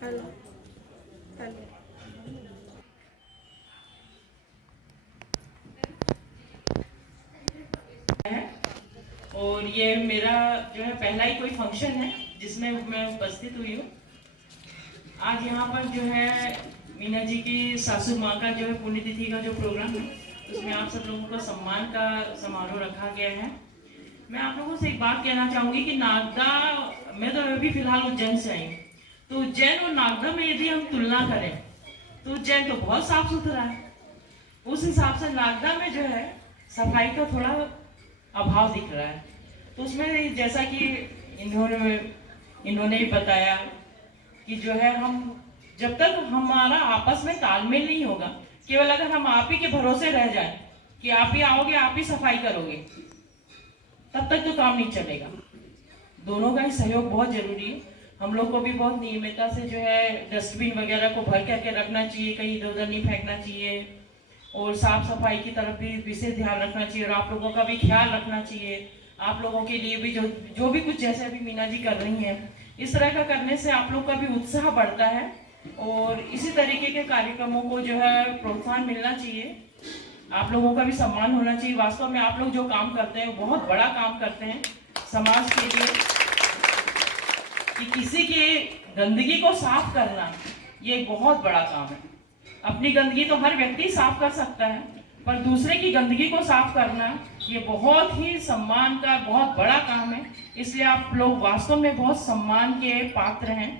Hello hello. और ये मेरा जो है पहला ही कोई फंक्शन है जिसमें मैं उपस्थित हुई हूँ। आज यहाँ पर जो है मीना जी की सासू माँ का जो है पुण्यतिथि का जो प्रोग्राम है उसमें आप सब लोगों को सम्मान का समारोह रखा गया है। मैं आप लोगों से एक बात कहना चाहूंगी कि नागदा, मैं तो अभी फिलहाल उज्जैन से आई हूँ, तो उज्जैन और नागदा में यदि हम तुलना करें तो उज्जैन तो बहुत साफ सुथरा है, उस हिसाब से नागदा में जो है सफाई का थोड़ा अभाव दिख रहा है। तो उसमें जैसा कि इन्होंने भी बताया कि जो है हम जब तक हमारा आपस में तालमेल नहीं होगा, केवल अगर हम आप ही के भरोसे रह जाए कि आप ही आओगे आप ही सफाई करोगे, तब तक तो काम नहीं चलेगा। दोनों का ही सहयोग बहुत जरूरी है। हम लोग को भी बहुत नियमितता से जो है डस्टबिन वगैरह को भर करके रखना चाहिए, कहीं इधर उधर नहीं फेंकना चाहिए, और साफ सफाई की तरफ भी विशेष ध्यान रखना चाहिए, और आप लोगों का भी ख्याल रखना चाहिए। आप लोगों के लिए भी जो भी कुछ जैसे अभी मीना जी कर रही हैं, इस तरह का करने से आप लोग का भी उत्साह बढ़ता है और इसी तरीके के कार्यक्रमों को जो है प्रोत्साहन मिलना चाहिए। आप लोगों का भी सम्मान होना चाहिए। वास्तव में आप लोग जो काम करते हैं बहुत बड़ा काम करते हैं समाज के लिए, कि किसी की गंदगी को साफ करना ये बहुत बड़ा काम है। अपनी गंदगी तो हर व्यक्ति साफ कर सकता है, पर दूसरे की गंदगी को साफ करना ये बहुत ही सम्मान का बहुत बड़ा काम है। इसलिए आप लोग वास्तव में बहुत सम्मान के पात्र हैं।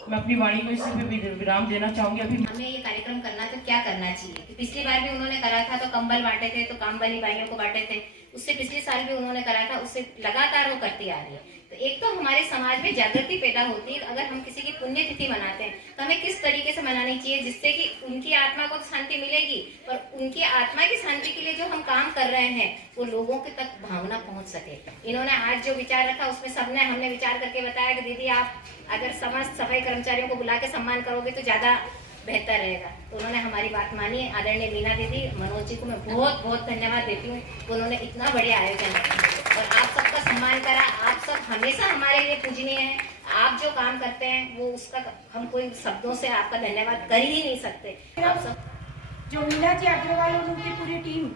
मैं अपनी वाणी को इसी पे विराम देना चाहूंगी। अभी हमें ये कार्यक्रम करना तो क्या करना चाहिए। पिछली बार भी उन्होंने करा था तो कंबल बांटे थे, तो काम वाली भाइयों को बांटे थे। उससे पिछले साल भी उन्होंने करा था, उससे लगातार वो करती आ रही है। तो एक तो हमारे समाज में जागृति पैदा होती है। अगर हम किसी की पुण्यतिथि मनाते हैं तो हमें किस तरीके से मनानी चाहिए जिससे कि उनकी आत्मा को शांति मिलेगी, पर उनकी आत्मा की शांति के लिए जो हम काम कर रहे हैं वो लोगों के तक भावना पहुंच सके। इन्होंने आज जो विचार रखा उसमें सबने हमने विचार करके बताया कि दीदी आप अगर समस्त सफाई कर्मचारियों को बुला के सम्मान करोगे तो ज्यादा बेहतर रहेगा। तो उन्होंने हमारी बात मानी। आदरणीय मीना दीदी, मनोज जी को मैं बहुत बहुत धन्यवाद देती हूँ। उन्होंने इतना बढ़िया आयोजन किया और आप सबका सम्मान करा। आप सब हमेशा हमारे लिए पूजनीय हैं। आप जो काम करते हैं वो उसका हम कोई शब्दों से आपका धन्यवाद कर ही नहीं सकते। आप सब जो मीना जी अग्रवाल और उनकी पूरी टीम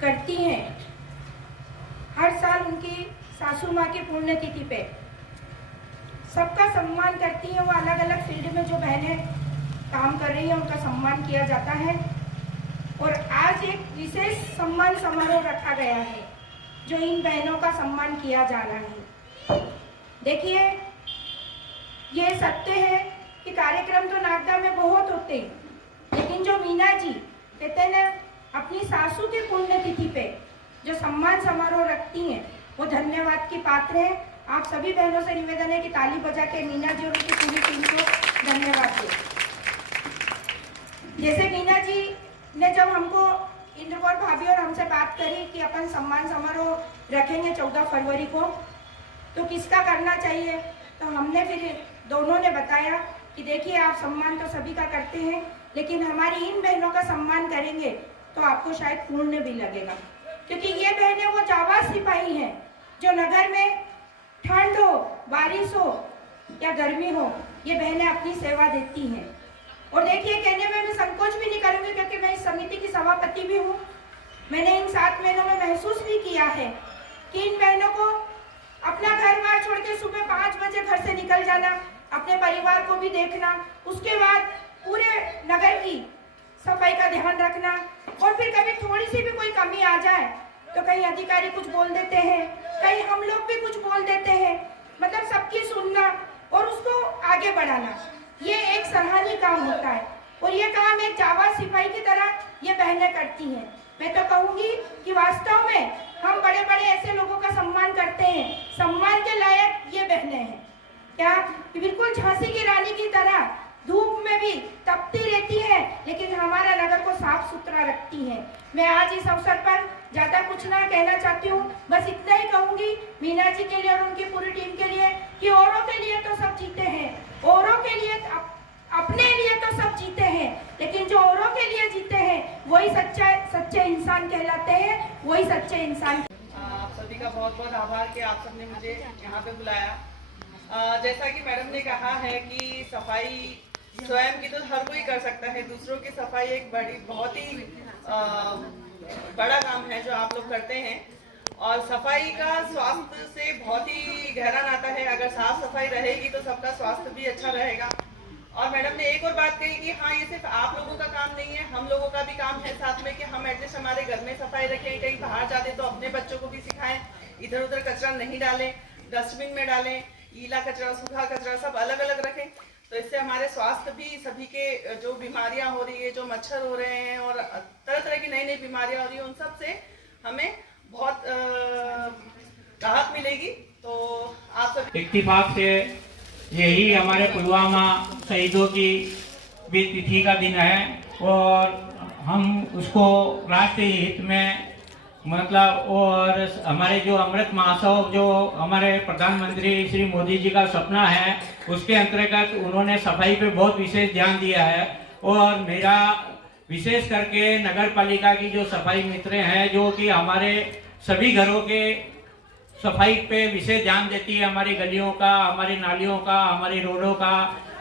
करती हैं, हर साल उनकी सासू माँ की पुण्यतिथि पे सबका सम्मान करती हैं। वो अलग अलग फील्ड में जो बहनें काम कर रही हैं उनका सम्मान किया जाता है। और आज एक विशेष सम्मान समारोह रखा गया है जो इन बहनों का सम्मान किया जा रहा है। देखिए, ये सत्य है कि कार्यक्रम तो नागदा में बहुत होते हैं, लेकिन जो मीना जी कहते हैं ना, अपनी सासू की पुण्यतिथि पे जो सम्मान समारोह रखती हैं वो धन्यवाद की पात्र है। आप सभी बहनों से निवेदन है कि ताली बजा के मीना जी और उनकी पूरी टीम को धन्यवाद दें। जैसे मीना जी ने जब हमको इंद्रकौर भाभी और हमसे बात करी कि अपन सम्मान समारोह रखेंगे 14 फरवरी को, तो किसका करना चाहिए, तो हमने फिर दोनों ने बताया कि देखिए आप सम्मान तो सभी का करते हैं, लेकिन हमारी इन बहनों का सम्मान करेंगे तो आपको शायद पुण्य भी लगेगा, क्योंकि ये बहनें वो जाबाज सिपाही हैं जो नगर में ठंड हो, बारिश हो या गर्मी हो, ये बहनें अपनी सेवा देती हैं। और देखिए, कहने में मैं संकोच भी नहीं करूंगी क्योंकि मैं इस समिति की सभापति भी हूँ। मैंने इन 7 महीनों में महसूस भी किया है कि इन बहनों को अपना घर बार छोड़ के सुबह 5 बजे घर से निकल जाना, अपने परिवार को भी देखना, उसके बाद पूरे नगर की सफाई का ध्यान रखना, और फिर कभी थोड़ी सी भी कोई कमी आ जाए तो कहीं अधिकारी कुछ बोल देते हैं, कहीं हम लोग भी कुछ बोल देते हैं, मतलब सबकी सुनना और उसको आगे बढ़ाना, ये एक सराहनीय काम होता है। और ये काम एक जाबाज सिपाही की तरह ये बहनें करती हैं। मैं तो कहूंगी कि वास्तव में हम बड़े बड़े ऐसे लोगों का सम्मान करते हैं, सम्मान के लायक ये बहनें हैं क्या, बिल्कुल झांसी की रानी की तरह धूप में भी तपती रहती है, लेकिन हमारा नगर को साफ सुथरा रखती है। मैं आज इस अवसर पर ज्यादा कुछ ना कहना चाहती हूँ, बस इतना ही कहूंगी मीना जी के लिए और उनकी पूरी टीम के लिए कि औरों के लिए तो सब जीते हैं, औरों के लिए अपने लिए तो सब जीते हैं, लेकिन जो औरों के लिए जीते हैं वही सच्चे इंसान कहलाते हैं, वही सच्चे इंसान। आप सभी का बहुत बहुत आभार कि आप सबने मुझे यहाँ पे बुलाया। जैसा कि मैडम ने कहा है कि सफाई स्वयं की तो हर कोई कर सकता है, दूसरों की सफाई एक बहुत ही बड़ा काम है जो आप लोग करते हैं। और सफाई का स्वास्थ्य से बहुत ही गहरा नाता है। अगर साफ सफाई रहेगी तो सबका स्वास्थ्य भी अच्छा रहेगा। और मैडम ने एक और बात कही कि हाँ, ये सिर्फ आप लोगों का काम नहीं है, हम लोगों का भी काम है साथ में, कि हम एटलीस्ट हमारे घर में सफाई रखें, कहीं बाहर जाते तो अपने बच्चों को भी सिखाएं, इधर उधर कचरा नहीं डालें, डस्टबिन में डालें, गीला कचरा सूखा कचरा सब अलग अलग रखें। तो इससे हमारे स्वास्थ्य भी, सभी के जो बीमारियां हो रही है, जो मच्छर हो रहे हैं और तरह तरह की नई नई बीमारियां हो रही है, उन सब से हमें बहुत राहत मिलेगी। तो आप सब इत्तेफाक से यही हमारे पुलवामा शहीदों की भी तिथि का दिन है और हम उसको राष्ट्रीय हित में मतलब, और हमारे जो अमृत महोत्सव जो हमारे प्रधानमंत्री श्री मोदी जी का सपना है, उसके अंतर्गत उन्होंने सफाई पे बहुत विशेष ध्यान दिया है। और मेरा विशेष करके नगर पालिका की जो सफाई मित्र हैं, जो कि हमारे सभी घरों के सफाई पे विशेष ध्यान देती है, हमारी गलियों का, हमारी नालियों का, हमारी रोडों का,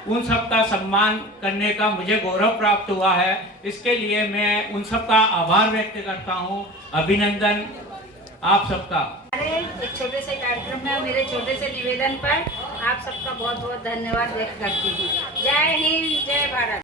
उन सब का सम्मान करने का मुझे गौरव प्राप्त हुआ है। इसके लिए मैं उन सब का आभार व्यक्त करता हूँ। अभिनंदन आप सबका। हमारे एक छोटे से कार्यक्रम में मेरे छोटे से निवेदन पर आप सबका बहुत बहुत धन्यवाद व्यक्त करती हूँ। जय हिंद, जय भारत।